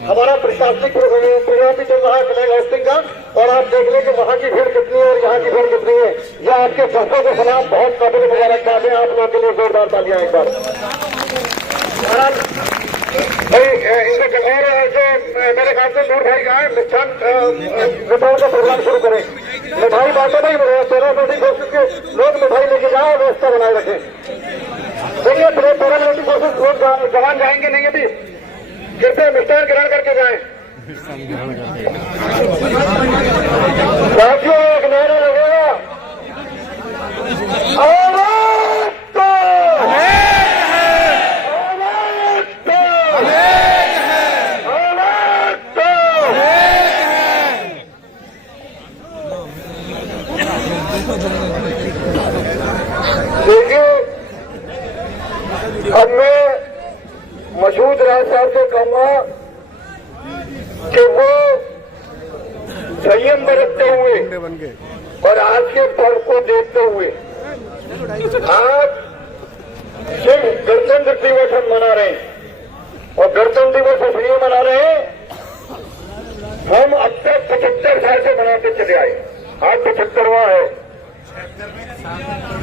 हमारा प्रशासनिक प्रोग्राम भी चल रहा है फ्लैग होस्टिंग का, और आप देख लें कि वहाँ की भीड़ कितनी है और यहाँ की भीड़ कितनी है। यह आपके फैसलों के खिलाफ बहुत काबिल मुबारकबाद है। आप लोगों के लिए जोरदार तालियां एक बार। भाई इनके और जो मेरे ख्याल से नूर भाई का है मिष्ठान मिठाई का प्रोग्राम शुरू करें। मिठाई बांटे नहीं, 13 कोशिश के लोग मिठाई लेके जाओ, व्यवस्था बनाए रखें। देखिए 13 कोशिश लोग जवान जाएंगे नहीं, अभी कृपया मिष्ठान ग्रहण करके जाएं। साथियों एक नारा लगेगा, देखिए अब मैं मसूद राज साहब से कहूंगा कि वो संयम बरतते हुए और आज के पर्व को देखते हुए, आज सिर्फ गणतंत्र दिवस हम मना रहे हैं, और गणतंत्र दिवस इसलिए मना रहे हैं, हम अब तक 75 साल से मनाते चले आए, आज 75वां है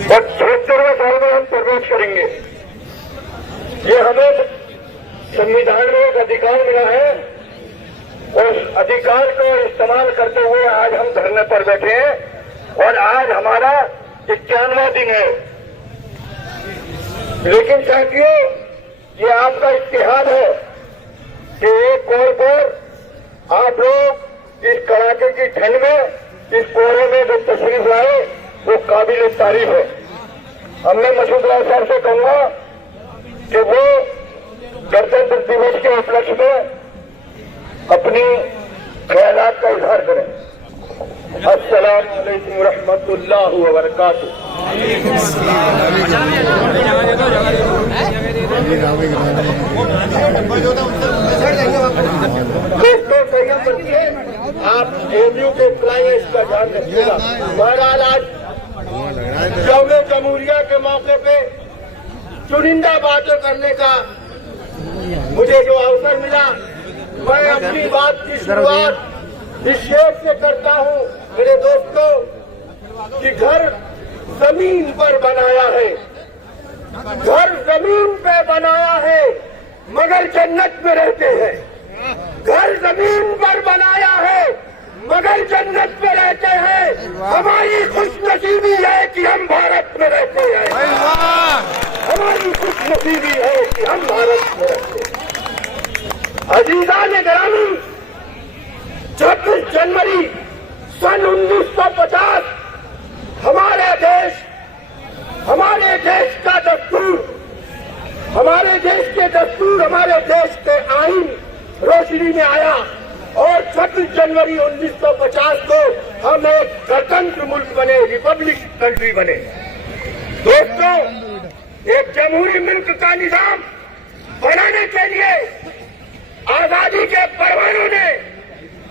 और 76वें साल में हम प्रवेश करेंगे। ये हमें संविधान में एक अधिकार मिला है, उस अधिकार को इस्तेमाल करते हुए आज हम धरने पर बैठे हैं और आज हमारा 91वां दिन है। लेकिन साथियों ये आपका इत्तेहाद है कि एक कॉल पर आप लोग इस कड़ाके की ठंड में, इस कोहरे में जो तशरीफ लाए वो काबिल तारीफ है। अब मैं मसूद राज साहब से कहूंगा कि वो गणतंत्र दिवस के उपलक्ष्य में अपनी ख्यालात का इजहार करें। अस्सलाम वालेकुम रहमतुल्लाहि व बरकातुहू। दोस्तों संयम बरतिए, आप एमयू के फ्लाइंग का ध्यान रखिएगा। बहरहाल आज यौम जमहूरिया के मौके पे चुनिंदा बातें करने का मुझे जो अवसर मिला, मैं अपनी बात की शुरुआत इस शेर से करता हूँ। मेरे दोस्तों कि घर जमीन पर बनाया है, घर जमीन पे बनाया है मगर जन्नत में रहते हैं। घर जमीन पर बनाया है मगर जन्नत में रहते हैं। हमारी खुशनसीबी है कि हम भारत में रहते हैं। हमारी खुशनसीबी है कि हम भारत में रहते हैं। अजीजान गिरामी, 26 जनवरी सन 1950 हमारे देश का दस्तूर, हमारे देश के दस्तूर, हमारे देश के आईन रोशनी में आया और 26 जनवरी 1950 को हम एक गणतंत्र मुल्क बने, रिपब्लिक कंट्री बने। दोस्तों एक जमहूरी मुल्क का निजाम बनाने के लिए आजादी के परवानों ने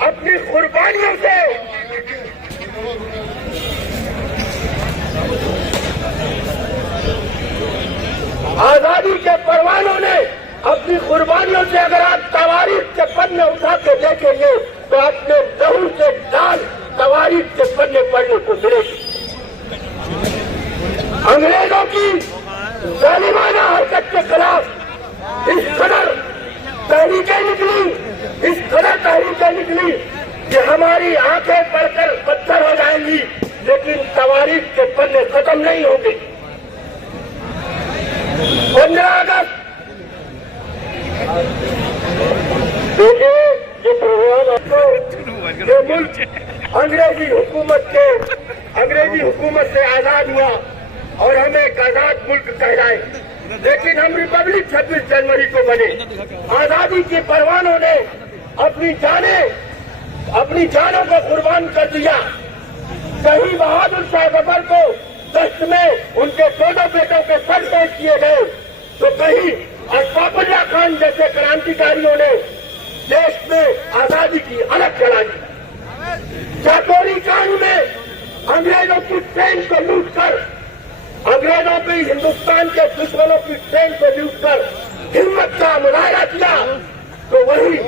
अपनी कुर्बानियों से अगर आप तवारीख के पन्ने उठा के देखेंगे तो अपने लहू से दाल तवारीख के पन्ने पढ़ने को मिलेगी। अंग्रेजों की जालिमाना हरकत के खिलाफ इस कदर तहरीकें निकली, इस कदर तहरीकें निकली कि हमारी आंखें पड़कर पत्थर हो जाएंगी, लेकिन तवारीख के पन्ने खत्म नहीं होंगे। 15 अगस्त देखिए ये प्रोग्राम आपको ये मुल्क अंग्रेजी हुकूमत से आजाद हुआ और हम एक आजाद मुल्क कहलाए, लेकिन हम रिपब्लिक 26 जनवरी को बने। आजादी के परवानों ने अपनी जानों को कुर्बान कर दिया। कहीं बहादुर शाह जफर को दस्त में उनके दोनों बेटों के सर पेश किए गए, तो कहीं अशफाकुल्लाह खान जैसे क्रांतिकारियों ने देश में आजादी की अलग जला दी। चाकोरी कांड में अंग्रेजों की ट्रेन को लूट कर, अंग्रेजों की हिंदुस्तान के दुश्मनों की ट्रेन को लूट कर हिम्मत का मुजाहरा किया, तो वही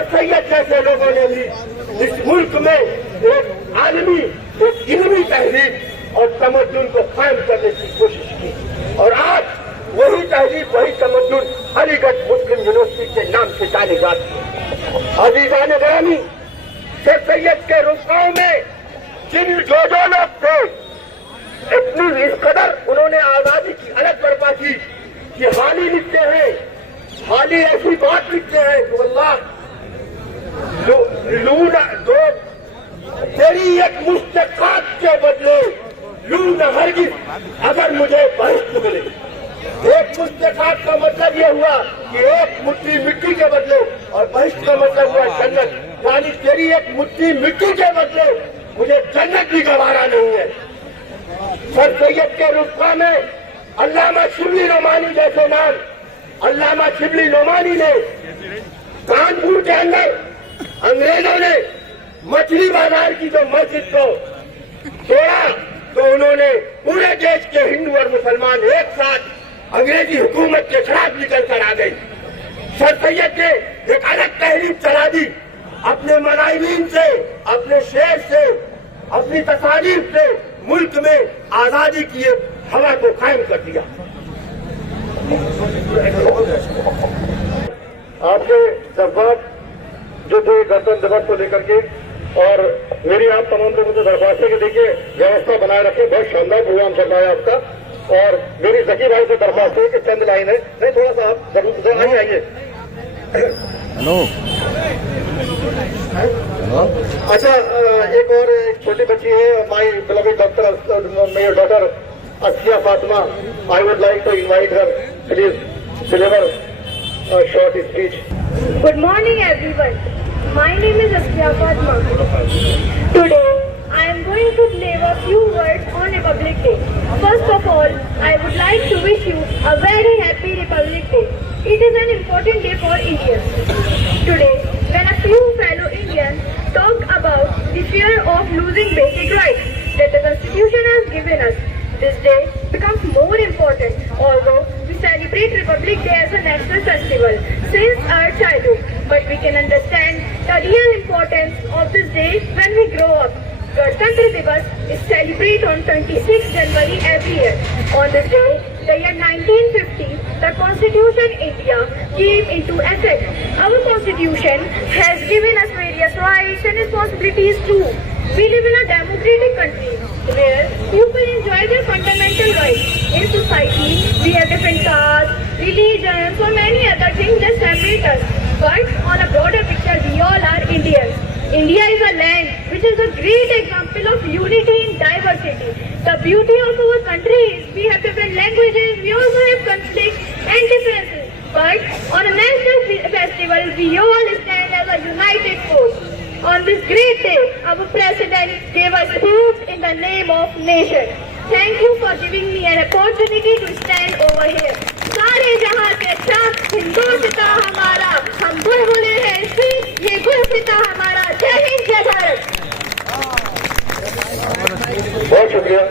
सर सैयद जैसे लोगों ने भी इस मुल्क में एक आलमी, एक इल्मी तहरीक और तमद्दुन को कायम करने की कोशिश की। और आज वही तहरीक, वही तमद्दुन अलीगढ़ मुस्लिम यूनिवर्सिटी के नाम से जानी जाती है। अजीज़ान गिरामी, सर सैयद के रुकाओं में जिन जो लोग थे, इतनी इस कदर उन्होंने आजादी की अलग बर्पा की कि हाली लिखते हैं, हाली ऐसी बात लिखते हैं कि अल्लाह लूना दो तेरी एक मुस्तकात के बदले लू न हरगिज़ अगर मुझे बहिश्त मिले। एक मुस्तकात का मतलब यह हुआ कि एक मुट्ठी मिट्टी के बदले, और बहिश्त का मतलब हुआ जन्नत, यानी तेरी एक मुट्ठी मिट्टी के बदले मुझे जन्नत भी गवारा नहीं है। सर सैयद के रुतबा में अल्लामा शिबली नोमानी जैसे नाम, अल्लामा शिबली नोमानी ने कानपुर के अंदर अंग्रेजों ने मछली बाजार की जो मस्जिद को तोड़ा, तो उन्होंने पूरे देश के हिंदू और मुसलमान एक साथ अंग्रेजी हुकूमत के खिलाफ निकल कर आ गई। सर सैयद ने एक अलग तहरीक चला दी, अपने मनाइबीन से, अपने शेर से, अपनी तसारीफ से मुल्क में आजादी की हवा को कायम कर दिया। आपके जज्बात जो थे गणतंत्र दिवस को लेकर के, और मेरी आप तमाम लोगों से दरख्वास्त है कि देखिए व्यवस्था बनाए रखें, बहुत शानदार प्रोग्राम चल रहा है आपका। और मेरी जकी भाई से दरख्वास्त है कि चंद लाइन है, नहीं थोड़ा सा आप जरूर से आइए। हेलो, अच्छा, एक और एक छोटी बच्ची है, माई बिलवेड डॉक्टर, मेरी daughter Asqiya Fatima. I would like to invite her, please deliver short speech. Good morning everyone. My name is Askia Fatma. Today I am going to deliver a few words on Republic Day. First of all, I would like to wish you a very happy Republic Day. It is an important day for Indians. Today, when a few fellow Indians talk about the fear of losing basic rights that the Constitution has given us, this day becomes more important, although we celebrate Republic Day as a national festival since our childhood. But we can understand the real importance of this day when we grow up. Gantantra Divas is celebrated on 26 January every year. On this day, the year 1950, the Constitution India came into effect. Our Constitution has given us various rights and responsibilities too. We live in a democratic country where people enjoy their fundamental rights. In society, we have different castes, religions, or many other things that separate us. But on a broader picture, we all are Indians. India is a land which is a great example of unity in diversity. The beauty of our country is we have different languages, we also have conflicts and differences. But on a national festival, we all stand as a united force. On this great day, our President gave us speech in the name of nation. Thank you for giving me an opportunity to stand over here. सारे जहाँ के शाह हिंदुस्तान हमारा, हम बुलबुले हैं इसकी, ये गुलसिता हमारा। जय हिंद, जय भारत। बहुत शुक्रिया।